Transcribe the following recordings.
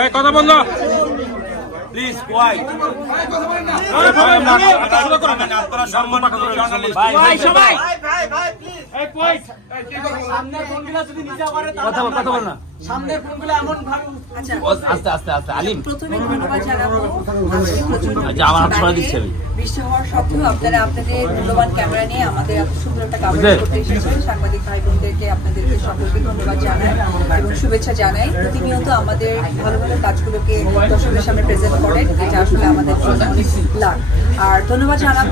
এই কথা বন্ধ প্লিজ কোয়াইট আপনারা সম্মান করে জার্নালিস্ট ভাই সবাই কথা কথা বল না আচ্ছা। আস্তে আস্তে আস্তে আলিম। প্রথমে ধন্যবাদ জানাব। আচ্ছা, আমার হাত দিচ্ছি আমি। বৃষ্টি হওয়ার সত্ত্বেও আপনারা আপনাদের মূল্যবান ক্যামেরা নিয়ে আমাদের এত সুন্দর একটা কাভারেজ করতে এসেছেন। সাংবাদিক ভাই বোনদেরকে আপনাদেরকে সকলকে ধন্যবাদ জানাই এবং শুভেচ্ছা জানাই। প্রতিনিয়ত আমাদের ভালো ভালো কাজগুলোকে দর্শকের সামনে প্রেজেন্ট করেন। এটা আসলে আর ধন্যবাদ জানাব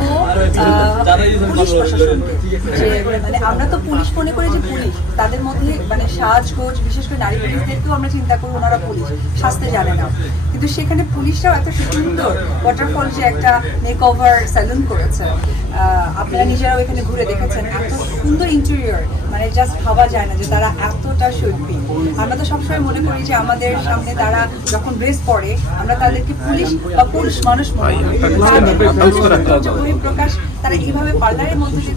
পুলিশ প্রশাসনকে। মানে আমরা তো পুলিশ মনে করি যে পুলিশ। তাদের মধ্যে মানে সাজগোজ বিশেষ করে নারী পুলিশদেরকেও আমরা চিন্তা করি ওনারা পুলিশ। স্বাস্থ্য জানে না। কিন্তু সেখানে পুলিশরাও এত সুন্দর ওয়াটারফল যে একটা মেক স্যালুন করেছে। আহ, আপনারা নিজেরাও এখানে ঘুরে দেখেছেন এত সুন্দর ইন্টেরিয়র মানে জাস্ট ভাবা যায় না যে তারা এতটা শিল্পী আমরা তো সবসময় মনে করি যে আমাদের সামনে তারা যখন ড্রেস পরে আমরা তাদেরকে পুলিশ বা পুরুষ মানুষ মনে করি। প্রকাশ তারা এইভাবে পার্লারের মধ্যে দিয়ে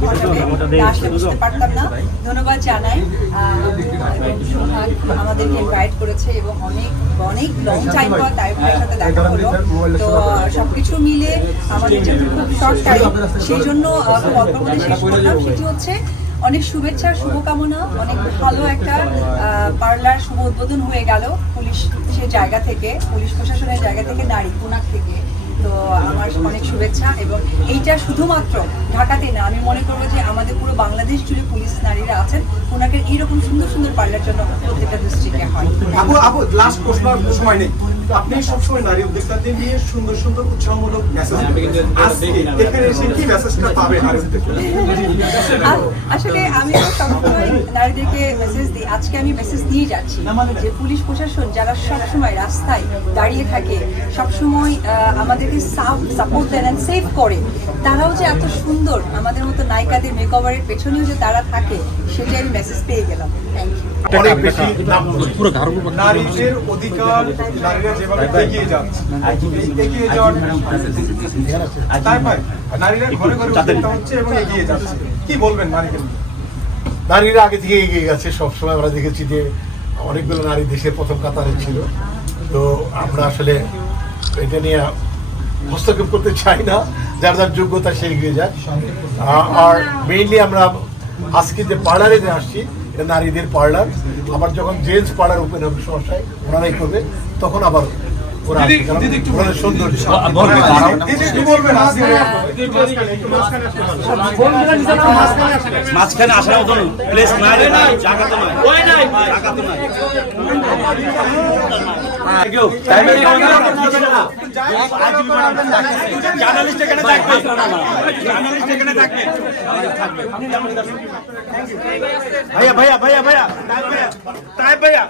ঘটাবে আসলে বুঝতে পারতাম না। ধন্যবাদ জানাই। আমাদেরকে ইনভাইট করেছে এবং অনেক অনেক লং টাইম পর তাই ভাইয়ের সাথে দেখা হলো। তো সবকিছু মিলে আমাদের যেহেতু খুব শর্ট টাইম সেই জন্য খুব অল্প মধ্যে শেষ করলাম। সেটি হচ্ছে অনেক শুভেচ্ছা শুভকামনা অনেক ভালো একটা পার্লার শুভ উদ্বোধন হয়ে গেল পুলিশ সেই জায়গা থেকে পুলিশ প্রশাসনের জায়গা থেকে নারী পুনাক থেকে। তো আমার অনেক শুভেচ্ছা এবং এইটা শুধুমাত্র ঢাকাতে না আমি মনে করব যে আমাদের পুরো বাংলাদেশ জুড়ে পুলিশ নারীরা আছেন ওনাকে এইরকম সুন্দর সুন্দর পার্লার জন্য প্রত্যেকটা ডিস্ট্রিক্টে হয়। আপু আপু লাস্ট প্রশ্ন সময় নেই। আপনি সবসময় নারী উদ্যোক্তাদের নিয়ে সুন্দর সুন্দর উৎসাহমূলক মেসেজ এখানে এসে কি মেসেজটা পাবে আসলে আমি তো সবসময় নারীদেরকে মেসেজ আজকে আমি মেসেজ দিয়ে যাচ্ছি যে পুলিশ প্রশাসন যারা সবসময় রাস্তায় দাঁড়িয়ে থাকে সবসময় আমাদেরকে সাপোর্ট দেন অ্যান্ড সেভ করে তারাও যে এত সুন্দর আমাদের মতো নায়িকাদের মেকওভারের পেছনেও যে তারা থাকে সেটাই আমি মেসেজ পেয়ে গেলাম। থ্যাংক ইউ অনেক বেশি নারীদের অধিকার নারীরা যেভাবে এগিয়ে যাচ্ছে। এগিয়ে যাওয়ার তাই নারীরা ঘরে ঘরে উদ্যোক্তা হচ্ছে এবং এগিয়ে যাচ্ছে। কি বলবেন নারীদের নারীরা আগে থেকে এগিয়ে গেছে। সবসময় আমরা দেখেছি যে অনেকগুলো নারী দেশের প্রথম কাতারে ছিল। তো আমরা আসলে এটা নিয়ে হস্তক্ষেপ করতে চাই না। যার যার যোগ্যতা সে এগিয়ে যায় আর মেইনলি আমরা আজকে যে পার্লারে যে আসছি, এটা নারীদের পার্লার। আবার যখন জেন্টস পার্লার ওপেন হবে সমস্যায় ওনারাই করবে। তখন আবার মাঝখানে আসার মতন প্লেস নাই। রে জায়গা তো নাই। জায়গা তো নাই। জার্নালিস্ট এখানে থাকবে। জার্নালিস্ট এখানে থাকবে। ভাইয়া ভাইয়া ভাইয়া ভাইয়া। ভাইয়া ভাইয়া।